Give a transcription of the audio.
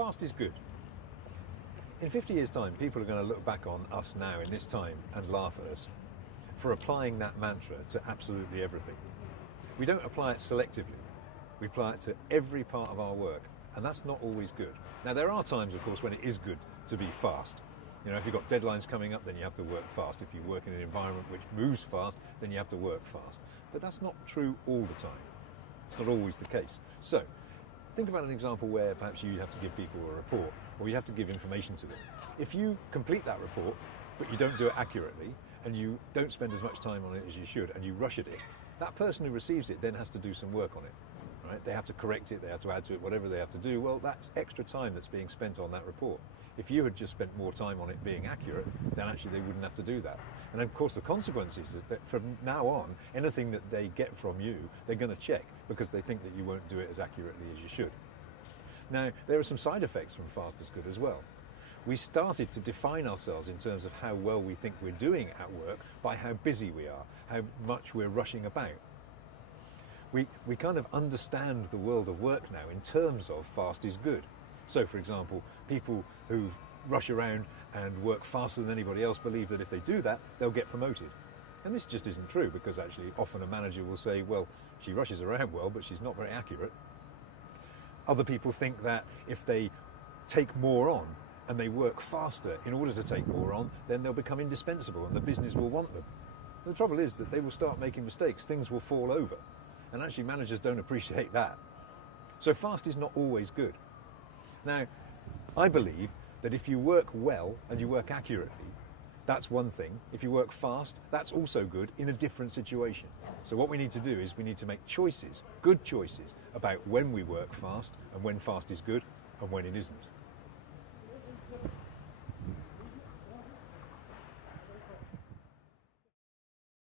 fast is good. In 50 years' time, people are going to look back on us now in this time and laugh at us for applying that mantra to absolutely everything. We don't apply it selectively. We apply it to every part of our work, and that's not always good. Now, there are times, of course, when it is good to be fast. You know, if you've got deadlines coming up, then you have to work fast. If you work in an environment which moves fast, then you have to work fast. But that's not true all the time. It's not always the case. So, think about an example where perhaps you have to give people a report, or you have to give information to them. If you complete that report, but you don't do it accurately, and you don't spend as much time on it as you should, and you rush at it, that person who receives it then has to do some work on it. Right? They have to correct it, they have to add to it, whatever they have to do. Well, that's extra time that's being spent on that report. If you had just spent more time on it being accurate, then actually they wouldn't have to do that. And of course the consequence is that from now on, anything that they get from you, they're going to check because they think that you won't do it as accurately as you should. Now, there are some side effects from fast is good as well. We started to define ourselves in terms of how well we think we're doing at work by how busy we are, how much we're rushing about. We kind of understand the world of work now in terms of fast is good. So, for example, people who rush around and work faster than anybody else believe that if they do that, they'll get promoted. And this just isn't true, because actually often a manager will say, well, she rushes around well, but she's not very accurate. Other people think that if they take more on and they work faster in order to take more on, then they'll become indispensable and the business will want them. The trouble is that they will start making mistakes, things will fall over. And actually managers don't appreciate that. So fast is not always good. Now, I believe that if you work well and you work accurately, that's one thing. If you work fast, that's also good in a different situation. So what we need to do is we need to make choices, good choices, about when we work fast and when fast is good and when it isn't.